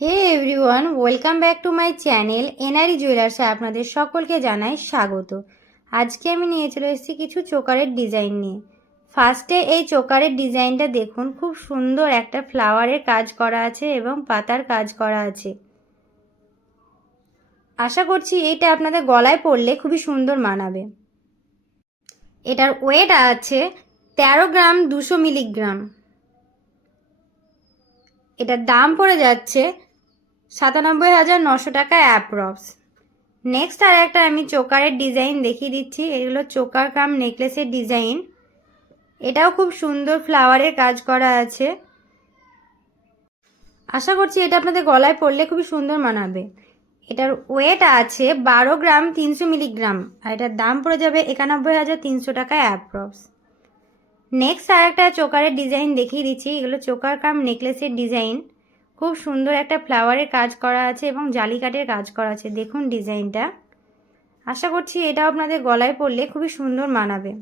Hey everyone, welcome back to my channel NRE জুয়েলার্সে আপনাদের সকলকে জানাই স্বাগত। আজকে আমি নিয়ে চলে এসেছি কিছু চোকারের ডিজাইন নিয়ে। ফার্স্টে এই চোকারের ডিজাইনটা দেখুন, খুব সুন্দর একটা ফ্লাওয়ারের কাজ করা আছে এবং পাতার কাজ করা আছে। আশা করছি এটা আপনাদের গলায় পরলে খুবই সুন্দর মানাবে। এটার ওয়েট আছে 13 গ্রাম 200 মিলিগ্রাম। এটার দাম পড়ে যাচ্ছে 97,900 টাকা অ্যাপ্রক্স। নেক্সট আর একটা আমি চোকারের ডিজাইন দেখিয়ে দিচ্ছি। এগুলো চোকার কাম নেকলেসের ডিজাইন। এটাও খুব সুন্দর ফ্লাওয়ারের কাজ করা আছে। আশা করছি এটা আপনাদের গলায় পরলে খুবই সুন্দর মানাবে। এটার ওয়েট আছে 12 গ্রাম 300 মিলিগ্রাম আর এটার দাম পড়ে যাবে 91,300 টাকা অ্যাপ্রক্স। নেক্সট আর একটা চোকারের ডিজাইন দেখিয়ে দিচ্ছি। এগুলো চোকার কাম নেকলেসের ডিজাইন। খুব সুন্দর একটা ফ্লাওয়ারের কাজ করা আছে এবং জালি কাটের কাজ করা আছে। দেখুন ডিজাইনটা। আশা করছি এটা আপনাদের গলায় পরলে খুবই সুন্দর মানাবে।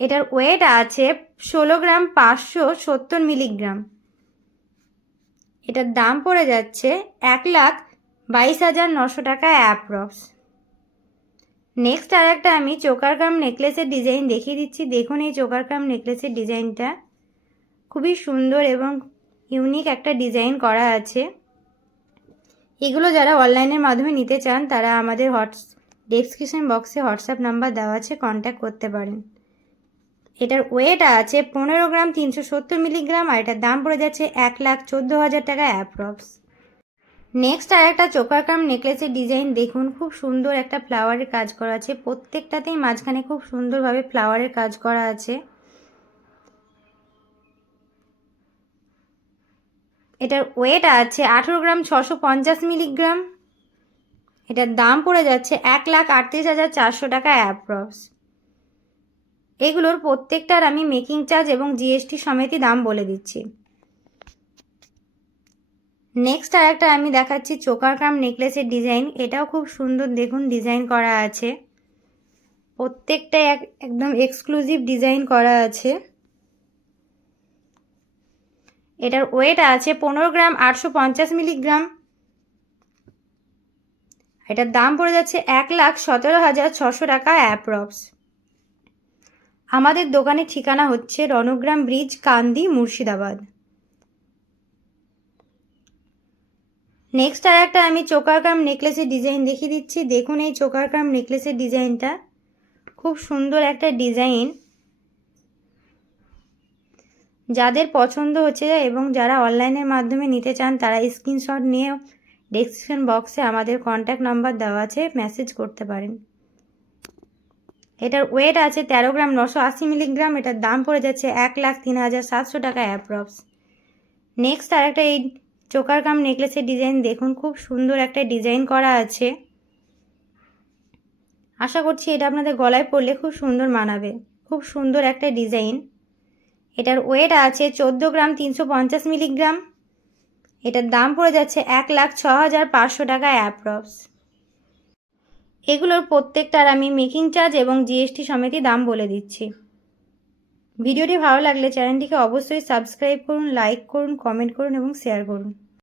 এটার ওয়েট আছে 16 গ্রাম 570 মিলিগ্রাম। এটার দাম পড়ে যাচ্ছে 1,22,900 টাকা অ্যাপ্রক্স। নেক্সট আর একটা আমি চোকার কাম নেকলেসের ডিজাইন দেখিয়ে দিচ্ছি। দেখুন এই চোকার কাম নেকলেসের ডিজাইনটা খুবই সুন্দর এবং ইউনিক একটা ডিজাইন করা আছে। এগুলো যারা অনলাইনের মাধ্যমে নিতে চান তারা আমাদের ডেসক্রিপশন বক্সে হোয়াটসঅ্যাপ নাম্বার দেওয়া আছে, কন্ট্যাক্ট করতে পারেন। এটার ওয়েট আছে 15 গ্রাম 370 মিলিগ্রাম আর এটার দাম পড়ে যাচ্ছে 1,14,000 টাকা অ্যাপ্রক্স। নেক্সট আর একটা চোকার কাম নেকলেসের ডিজাইন দেখুন, খুব সুন্দর একটা ফ্লাওয়ারের কাজ করা আছে। প্রত্যেকটাতেই মাঝখানে খুব সুন্দরভাবে ফ্লাওয়ারের কাজ করা আছে। এটার ওয়েট আছে 18 গ্রাম 650 মিলিগ্রাম। এটার দাম পড়ে যাচ্ছে 1,38,400 টাকা অ্যাপ্রক্স। এগুলোর প্রত্যেকটার আমি মেকিং চার্জ এবং জিএসটি সমেতই দাম বলে দিচ্ছি। নেক্সট আর একটা আমি দেখাচ্ছি চোকার কাম নেকলেসের ডিজাইন। এটাও খুব সুন্দর দেখুন ডিজাইন করা আছে। প্রত্যেকটাই একদম এক্সক্লুসিভ ডিজাইন করা আছে। এটার ওয়েট আছে 15 গ্রাম 850 মিলিগ্রাম। এটার দাম পড়ে যাচ্ছে 1,17,600 টাকা অ্যাপ্রক্স। আমাদের দোকানের ঠিকানা হচ্ছে রণগ্রাম ব্রিজ, কান্দি, মুর্শিদাবাদ। নেক্সট আর একটা আমি চোকার কাম নেকলেসের ডিজাইন দেখিয়ে দিচ্ছি। দেখুন এই চোকার কাম নেকলেসের ডিজাইনটা খুব সুন্দর একটা ডিজাইন। যাদের পছন্দ হচ্ছে এবং যারা অনলাইনের মাধ্যমে নিতে চান তারা স্ক্রিনশট নিয়ে ডেসক্রিপশন বক্সে আমাদের কন্ট্যাক্ট নাম্বার দেওয়া আছে, মেসেজ করতে পারেন। এটার ওয়েট আছে 13 গ্রাম 980 মিলিগ্রাম। এটার দাম পড়ে যাচ্ছে 1,03,700 টাকা অ্যাপ্রক্স। নেক্সট আর একটা এই চোকার কাম নেকলেসের ডিজাইন দেখুন, খুব সুন্দর একটা ডিজাইন করা আছে। আশা করছি এটা আপনাদের গলায় পরলে খুব সুন্দর মানাবে। খুব সুন্দর একটা ডিজাইন। এটার ওয়েট আছে 14 গ্রাম 350 মিলিগ্রাম। এটার দাম পড়ে যাচ্ছে 1,06,500 টাকা অ্যাপ্রক্স। এগুলোর প্রত্যেকটার আমি মেকিং চার্জ এবং জিএসটি সমেতই দাম বলে দিচ্ছি। ভিডিওটি ভালো লাগলে চ্যানেলটিকে অবশ্যই সাবস্ক্রাইব করুন, লাইক করুন, কমেন্ট করুন এবং শেয়ার করুন।